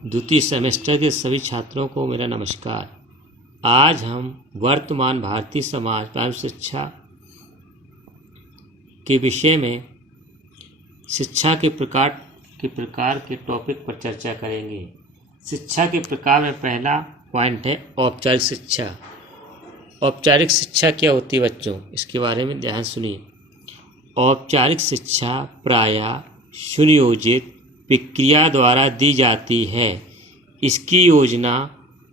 द्वितीय सेमेस्टर के सभी छात्रों को मेरा नमस्कार। आज हम वर्तमान भारतीय समाज प्राइमरी शिक्षा के विषय में शिक्षा के प्रकार के टॉपिक पर चर्चा करेंगे। शिक्षा के प्रकार में पहला पॉइंट है औपचारिक शिक्षा। औपचारिक शिक्षा क्या होती है बच्चों, इसके बारे में ध्यान सुनिए। औपचारिक शिक्षा प्रायः सुनियोजित प्रक्रिया द्वारा दी जाती है। इसकी योजना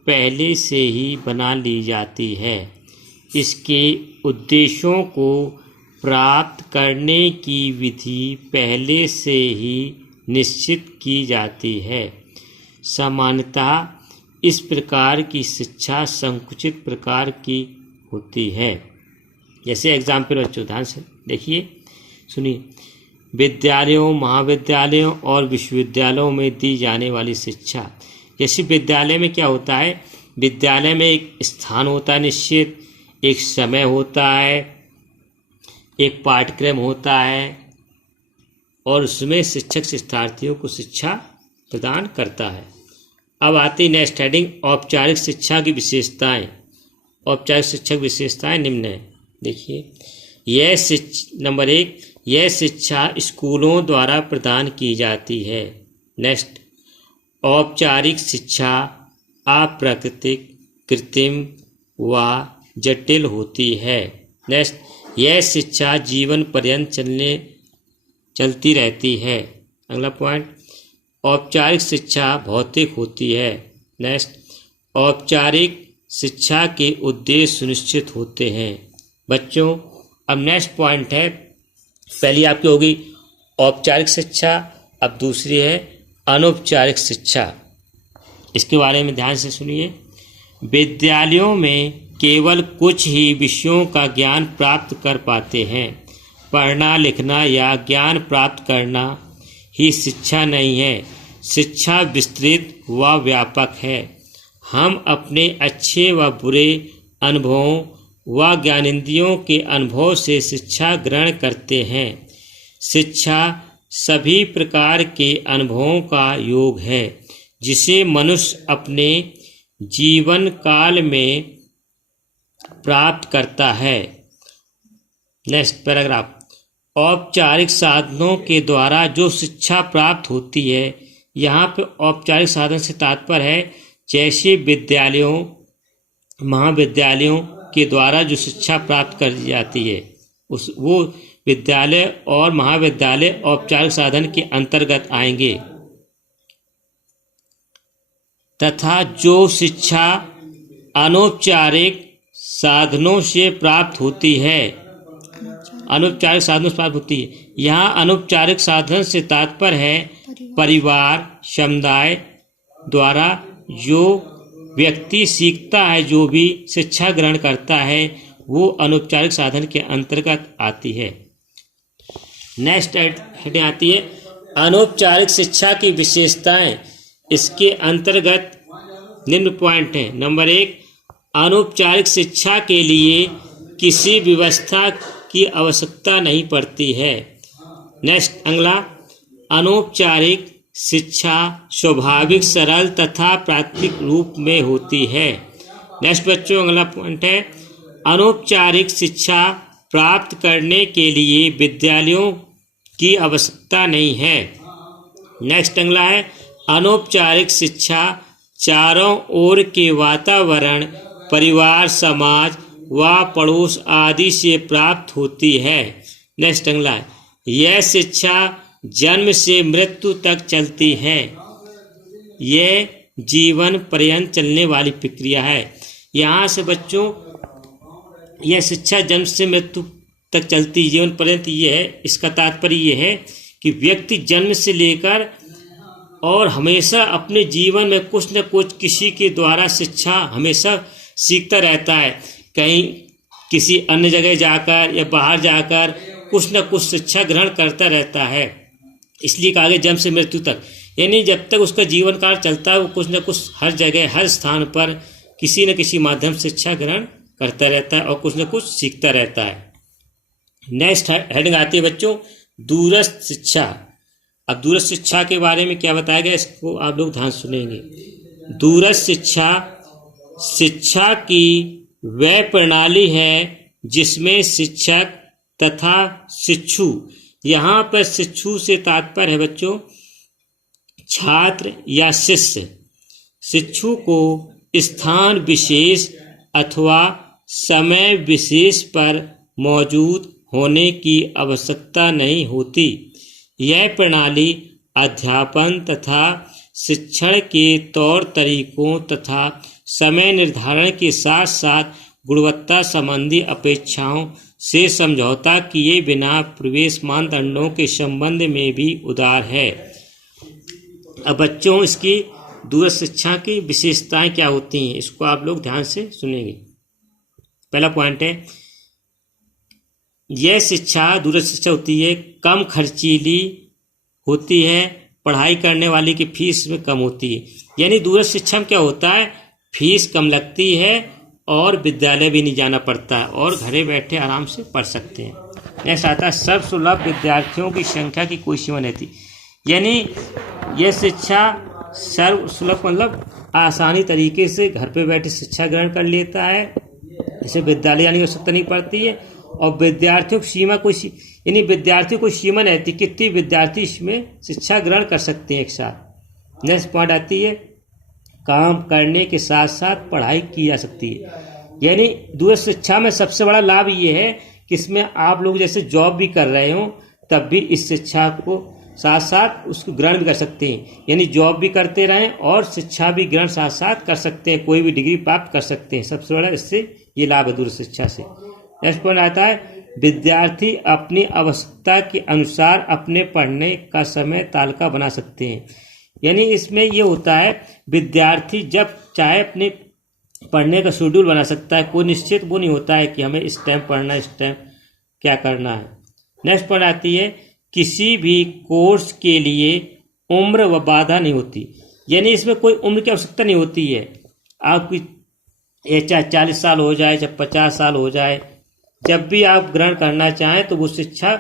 पहले से ही बना ली जाती है। इसके उद्देश्यों को प्राप्त करने की विधि पहले से ही निश्चित की जाती है। सामान्यतः इस प्रकार की शिक्षा संकुचित प्रकार की होती है। जैसे एग्जाम्पल बच्चों ध्यान से देखिए, सुनिए। विद्यालयों, महाविद्यालयों और विश्वविद्यालयों में दी जाने वाली शिक्षा। जैसे विद्यालय में क्या होता है, विद्यालय में एक स्थान होता है निश्चित, एक समय होता है, एक पाठ्यक्रम होता है और उसमें शिक्षक शिक्षार्थियों को शिक्षा प्रदान करता है। अब आती है नेक्स्ट हेडिंग, औपचारिक शिक्षा की विशेषताएं। औपचारिक शिक्षा की विशेषताएं निम्न है। देखिए, नंबर 1, यह शिक्षा स्कूलों द्वारा प्रदान की जाती है। नेक्स्ट, औपचारिक शिक्षा अप्राकृतिक, कृत्रिम व जटिल होती है। नेक्स्ट, यह शिक्षा जीवन पर्यंत चलती रहती है। अगला पॉइंट, औपचारिक शिक्षा भौतिक होती है। नेक्स्ट, औपचारिक शिक्षा के उद्देश्य सुनिश्चित होते हैं। बच्चों अब नेक्स्ट पॉइंट है, पहली आपकी होगी औपचारिक शिक्षा, अब दूसरी है अनौपचारिक शिक्षा। इसके बारे में ध्यान से सुनिए। विद्यालयों में केवल कुछ ही विषयों का ज्ञान प्राप्त कर पाते हैं। पढ़ना, लिखना या ज्ञान प्राप्त करना ही शिक्षा नहीं है। शिक्षा विस्तृत व व्यापक है। हम अपने अच्छे व बुरे अनुभवों व ज्ञानेंद्रियों के अनुभव से शिक्षा ग्रहण करते हैं। शिक्षा सभी प्रकार के अनुभवों का योग है जिसे मनुष्य अपने जीवन काल में प्राप्त करता है। नेक्स्ट पैराग्राफ, औपचारिक साधनों के द्वारा जो शिक्षा प्राप्त होती है। यहाँ पे औपचारिक साधन से तात्पर्य है जैसे विद्यालयों, महाविद्यालयों के द्वारा जो शिक्षा प्राप्त कर जाती है वो विद्यालय और महाविद्यालय औपचारिक साधन के अंतर्गत आएंगे। तथा जो शिक्षा अनौपचारिक साधनों से प्राप्त होती है, अनौपचारिक साधनों से प्राप्त होती है। यहाँ अनौपचारिक साधन से तात्पर्य है परिवार, समुदाय द्वारा जो व्यक्ति सीखता है, जो भी शिक्षा ग्रहण करता है, वो अनौपचारिक साधन के अंतर्गत आती है। नेक्स्ट हेडिंग आती है अनौपचारिक शिक्षा की विशेषताएं। इसके अंतर्गत निम्न पॉइंट हैं। नंबर 1, अनौपचारिक शिक्षा के लिए किसी व्यवस्था की आवश्यकता नहीं पड़ती है। नेक्स्ट अगला, अनौपचारिक शिक्षा स्वाभाविक, सरल तथा प्राकृतिक रूप में होती है। नेक्स्ट बच्चों अगला पॉइंट है, अनौपचारिक शिक्षा प्राप्त करने के लिए विद्यालयों की आवश्यकता नहीं है। नेक्स्ट अगला है, अनौपचारिक शिक्षा चारों ओर के वातावरण, परिवार, समाज व पड़ोस आदि से प्राप्त होती है। नेक्स्ट अगला है, यह शिक्षा जन्म से मृत्यु तक चलती है। यह जीवन पर्यंत चलने वाली प्रक्रिया है। यहाँ से बच्चों यह शिक्षा जन्म से मृत्यु तक चलती है, जीवन पर्यंत ये है। इसका तात्पर्य ये है कि व्यक्ति जन्म से लेकर और हमेशा अपने जीवन में कुछ न कुछ किसी के द्वारा शिक्षा हमेशा सीखता रहता है। कहीं किसी अन्य जगह जाकर या बाहर जाकर कुछ न कुछ शिक्षा ग्रहण करता रहता है। इसलिए कहा गया जन्म से मृत्यु तक, यानी जब तक उसका जीवन काल चलता है वो कुछ न कुछ हर जगह, हर स्थान पर किसी न किसी माध्यम से शिक्षा ग्रहण करता रहता है और कुछ न कुछ सीखता रहता है। नेक्स्ट हेडिंग आती है बच्चों दूरस्थ शिक्षा। अब दूरस्थ शिक्षा के बारे में क्या बताया गया, इसको आप लोग ध्यान सुनेंगे। दूरस्थ शिक्षा शिक्षा की वह प्रणाली है जिसमें शिक्षक तथा शिक्षु, यहाँ पर शिक्षु से तात्पर्य है बच्चों छात्र या शिष्य, शिक्षु को स्थान विशेष अथवा समय विशेष पर मौजूद होने की आवश्यकता नहीं होती। यह प्रणाली अध्यापन तथा शिक्षण के तौर तरीकों तथा समय निर्धारण के साथ साथ गुणवत्ता संबंधी अपेक्षाओं से समझौता किए बिना प्रवेश मानदंडों के संबंध में भी उदार है। अब बच्चों इसकी दूरस्थ शिक्षा की विशेषताएं क्या होती हैं, इसको आप लोग ध्यान से सुनेंगे। पहला पॉइंट है, यह शिक्षा दूरस्थ शिक्षा होती है कम खर्चीली होती है, पढ़ाई करने वाले की फीस में कम होती है। यानी दूरस्थ शिक्षा में क्या होता है, फीस कम लगती है और विद्यालय भी नहीं जाना पड़ता है और घरे बैठे आराम से पढ़ सकते हैं। ऐसा आता है सर्वसुलभ विद्यार्थियों की संख्या की कोई सीमा नहीं थी। यानी यह शिक्षा सर्वसुलभ मतलब आसानी तरीके से घर पे बैठे शिक्षा ग्रहण कर लेता है, इसे विद्यालय जाने की आवश्यकता नहीं पड़ती है। और विद्यार्थियों की सीमा यानी विद्यार्थियों को सीमा नहीं रहती, कितने विद्यार्थी इसमें शिक्षा ग्रहण कर सकते हैं एक साथ। नेक्स्ट पॉइंट आती है, काम करने के साथ साथ पढ़ाई की जा सकती है। यानी दूरस्थ शिक्षा में सबसे बड़ा लाभ ये है कि इसमें आप लोग जैसे जॉब भी कर रहे हो तब भी इस शिक्षा को साथ साथ उसको ग्रहण भी कर सकते हैं। यानी जॉब भी करते रहें और शिक्षा भी ग्रहण साथ साथ कर सकते हैं, कोई भी डिग्री प्राप्त कर सकते हैं। सबसे बड़ा इससे ये लाभ है दूरस्थ शिक्षा से। नेक्स्ट पॉइंट आता है, विद्यार्थी अपनी आवश्यकता के अनुसार अपने पढ़ने का समय तालिका बना सकते हैं। यानी इसमें ये होता है विद्यार्थी जब चाहे अपने पढ़ने का शेड्यूल बना सकता है, कोई निश्चित वो नहीं होता है कि हमें इस टाइम पढ़ना है, इस टाइम क्या करना है। नेक्स्ट पॉइंट आती है, किसी भी कोर्स के लिए उम्र व बाधा नहीं होती। यानी इसमें कोई उम्र की आवश्यकता नहीं होती है, आपकी चाहे 40 साल हो जाए चाहे 50 साल हो जाए, जब भी आप ग्रहण करना चाहें तो वो शिक्षा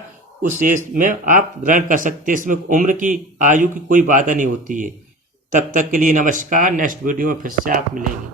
उस एज में आप ग्रहण कर सकते हैं। इसमें उम्र की आयु की कोई बाधा नहीं होती है। तब तक के लिए नमस्कार। नेक्स्ट वीडियो में फिर से आप मिलेंगे।